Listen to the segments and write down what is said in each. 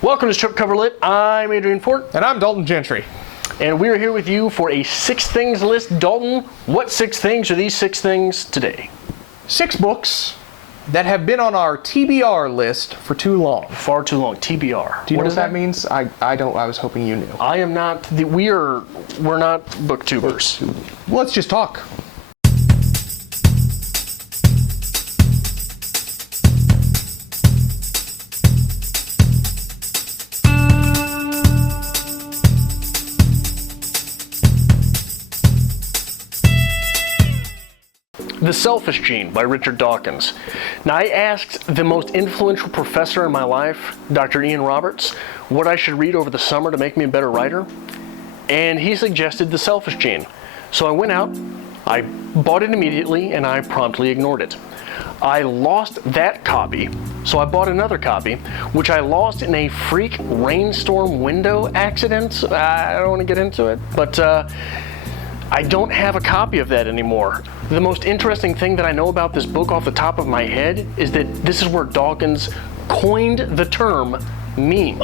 Welcome to Strip Cover Lit. I'm Adrian Fort. And I'm Dalton Gentry. And we're here with you for a 6 things list. Dalton, what 6 things are these 6 things today? 6 books that have been on our TBR list for too long. Far too long. TBR. Do you know what that means? I don't. I was hoping you knew. I am not. We're not booktubers. Let's just talk. The Selfish Gene by Richard Dawkins. Now, I asked the most influential professor in my life, Dr. Ian Roberts, what I should read over the summer to make me a better writer, and he suggested The Selfish Gene. So I went out, I bought it immediately, and I promptly ignored it. I lost that copy, so I bought another copy, which I lost in a freak rainstorm window accident. I don't want to get into it, but I don't have a copy of that anymore. The most interesting thing that I know about this book off the top of my head is that this is where Dawkins coined the term meme,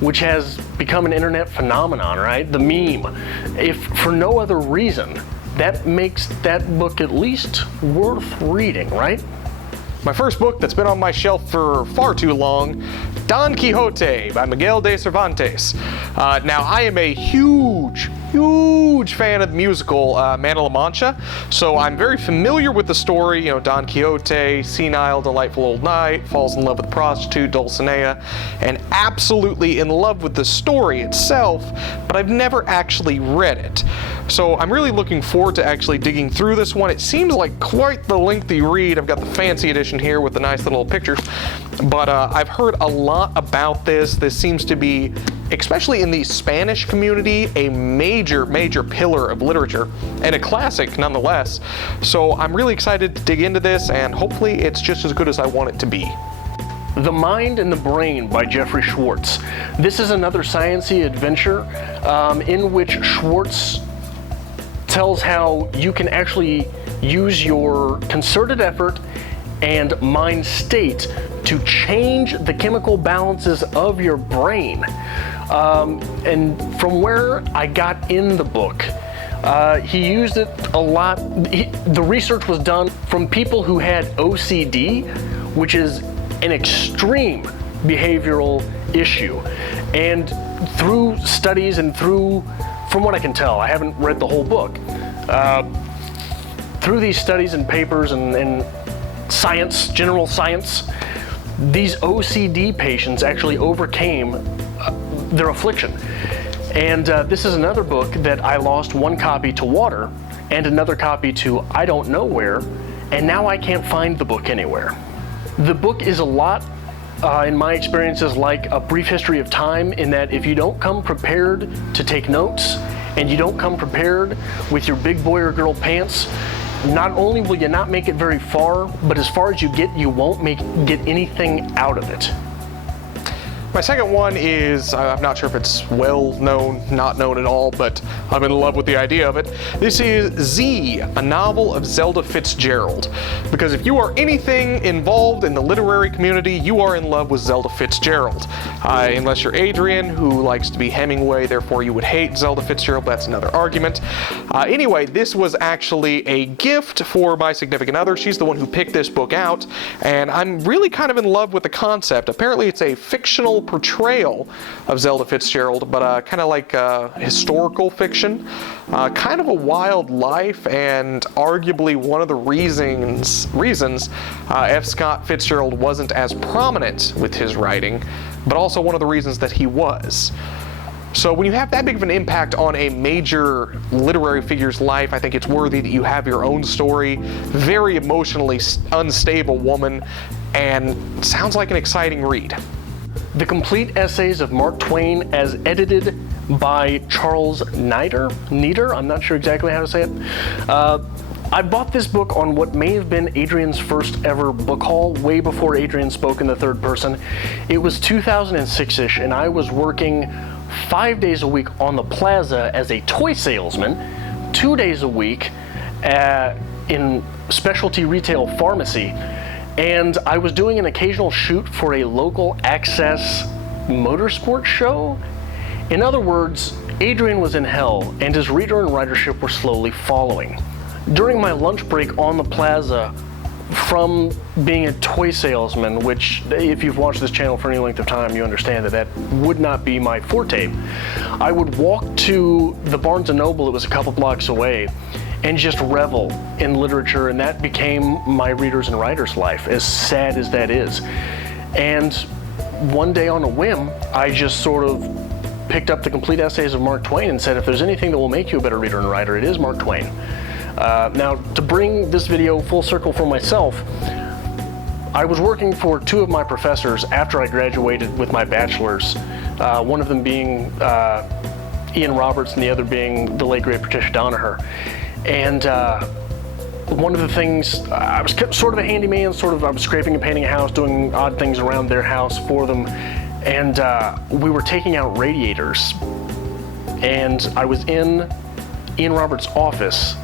which has become an internet phenomenon, right? The meme. If for no other reason, that makes that book at least worth reading, right? My first book that's been on my shelf for far too long, Don Quixote by Miguel de Cervantes. Now, I am a huge fan of the musical Man of La Mancha, so I'm very familiar with the story. You know, Don Quixote, senile, delightful old knight, falls in love with the prostitute Dulcinea, and absolutely in love with the story itself, but I've never actually read it. So I'm really looking forward to actually digging through this one. It seems like quite the lengthy read. I've got the fancy edition here with the nice little pictures, but I've heard a lot about this. This seems to be, especially in the Spanish community, a major pillar of literature and a classic nonetheless. So I'm really excited to dig into this, and hopefully it's just as good as I want it to be. The Mind and the Brain by Jeffrey Schwartz. This is another science-y adventure in which Schwartz tells how you can actually use your concerted effort and mind state to change the chemical balances of your brain. And from where I got in the book, he used it a lot. The research was done from people who had OCD, which is an extreme behavioral issue. And through studies and from what I can tell, I haven't read the whole book, through these studies and papers and science, general science, these OCD patients actually overcame their affliction. And this is another book that I lost one copy to water and another copy to I don't know where, and now I can't find the book anywhere. The book is a lot, in my experiences, like A Brief History of Time, in that if you don't come prepared to take notes and you don't come prepared with your big boy or girl pants, not only will you not make it very far, but as far as you get, you won't get anything out of it. My second one is, I'm not sure if it's well known, not known at all, but I'm in love with the idea of it. This is Z, a novel of Zelda Fitzgerald. Because if you are anything involved in the literary community, you are in love with Zelda Fitzgerald. Unless you're Adrian, who likes to be Hemingway, therefore you would hate Zelda Fitzgerald, that's another argument. Anyway, this was actually a gift for my significant other. She's the one who picked this book out, and I'm really kind of in love with the concept. Apparently it's a fictional portrayal of Zelda Fitzgerald, but kind of like historical fiction. Kind of a wild life, and arguably one of the reasons F. Scott Fitzgerald wasn't as prominent with his writing, but also one of the reasons that he was. So when you have that big of an impact on a major literary figure's life, I think it's worthy that you have your own story. Very emotionally unstable woman, and sounds like an exciting read. The Complete Essays of Mark Twain, as edited by Charles Nieder, I'm not sure exactly how to say it. I bought this book on what may have been Adrian's first ever book haul, way before Adrian spoke in the third person. It was 2006-ish, and I was working 5 days a week on the plaza as a toy salesman, 2 days a week in specialty retail pharmacy, and I was doing an occasional shoot for a local access motorsport show? In other words, Adrian was in hell, and his reader and ridership were slowly following. During my lunch break on the plaza, from being a toy salesman, which if you've watched this channel for any length of time, you understand that that would not be my forte. I would walk to the Barnes & Noble, it was a couple blocks away, and just revel in literature, and that became my readers and writers' life, as sad as that is. And one day on a whim, I just sort of picked up the complete essays of Mark Twain and said, if there's anything that will make you a better reader and writer, it is Mark Twain. Now, to bring this video full circle for myself, I was working for two of my professors after I graduated with my bachelor's, one of them being Ian Roberts and the other being the late great Patricia Donaher. And one of the things, I was sort of a handyman, I was scraping and painting a house, doing odd things around their house for them, and we were taking out radiators. And I was in Ian Roberts' office,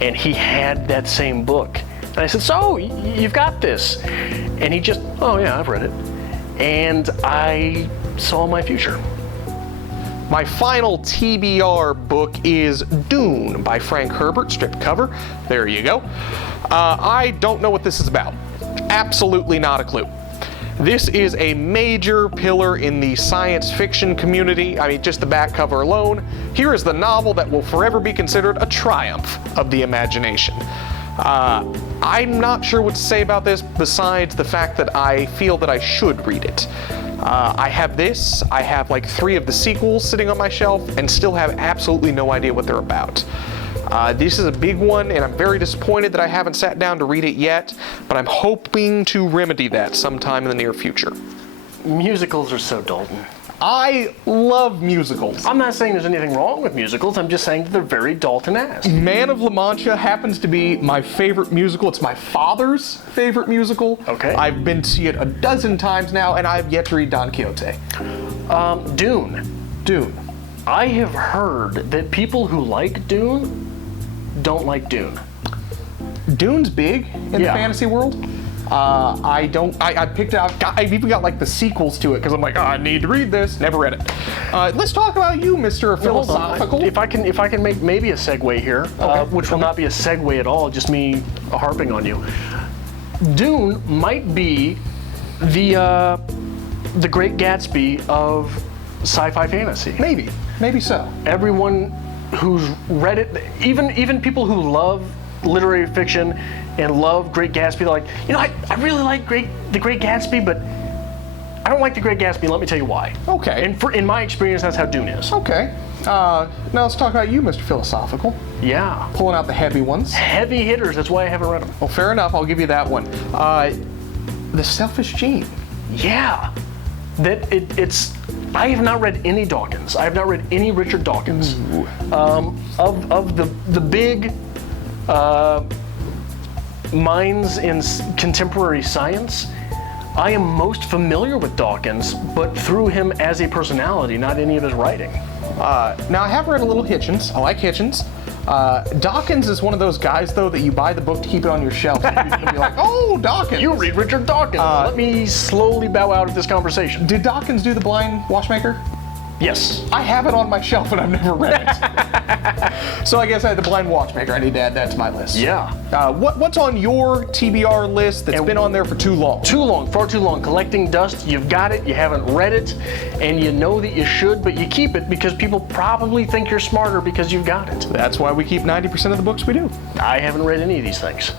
and he had that same book. And I said, so, you've got this? And he just, oh yeah, I've read it. And I saw my future. My final TBR book is Dune by Frank Herbert, strip cover. There you go. I don't know what this is about. Absolutely not a clue. This is a major pillar in the science fiction community. I mean, just the back cover alone. Here is the novel that will forever be considered a triumph of the imagination. I'm not sure what to say about this besides the fact that I feel that I should read it. I have this, I have like 3 of the sequels sitting on my shelf, and still have absolutely no idea what they're about. This is a big one, and I'm very disappointed that I haven't sat down to read it yet, but I'm hoping to remedy that sometime in the near future. Musicals are so Dalton. I love musicals. I'm not saying there's anything wrong with musicals, I'm just saying that they're very Dalton-esque. Man of La Mancha happens to be my favorite musical. It's my father's favorite musical. Okay. I've been to see it a dozen times now, and I've yet to read Don Quixote. Dune. I have heard that people who like Dune don't like Dune. Dune's big in the fantasy world. I picked it out. I've even got like the sequels to it because I'm like, oh, I need to read this. Never read it. Let's talk about you, Mr. Philosophical. If I can make maybe a segue here, which will not be a segue at all, just me harping on you. Dune might be the Great Gatsby of sci-fi fantasy. Maybe so. Everyone who's read it, even people who love literary fiction and love Great Gatsby, they're like, you know, I really like the Great Gatsby, but I don't like the Great Gatsby. Let me tell you why. Okay. And in my experience, that's how Dune is. Okay. Now let's talk about you, Mr. Philosophical. Yeah. Pulling out the heavy ones. Heavy hitters. That's why I haven't read them. Well, fair enough. I'll give you that one. The Selfish Gene. Yeah. It's. I have not read any Dawkins. I have not read any Richard Dawkins. Of the big minds in contemporary science, I am most familiar with Dawkins, but through him as a personality, not any of his writing. Now, I have read a little Hitchens. I like Hitchens. Dawkins is one of those guys, though, that you buy the book to keep it on your shelf. And you're gonna be like, oh, Dawkins. You read Richard Dawkins. Let me slowly bow out of this conversation. Did Dawkins do The Blind Watchmaker? Yes. I have it on my shelf, and I've never read it. So I guess I had The Blind Watchmaker. I need to add that to my list. Yeah. What's on your TBR list that's been on there for too long? Too long, far too long. Collecting dust, you've got it, you haven't read it, and you know that you should, but you keep it because people probably think you're smarter because you've got it. That's why we keep 90% of the books we do. I haven't read any of these things.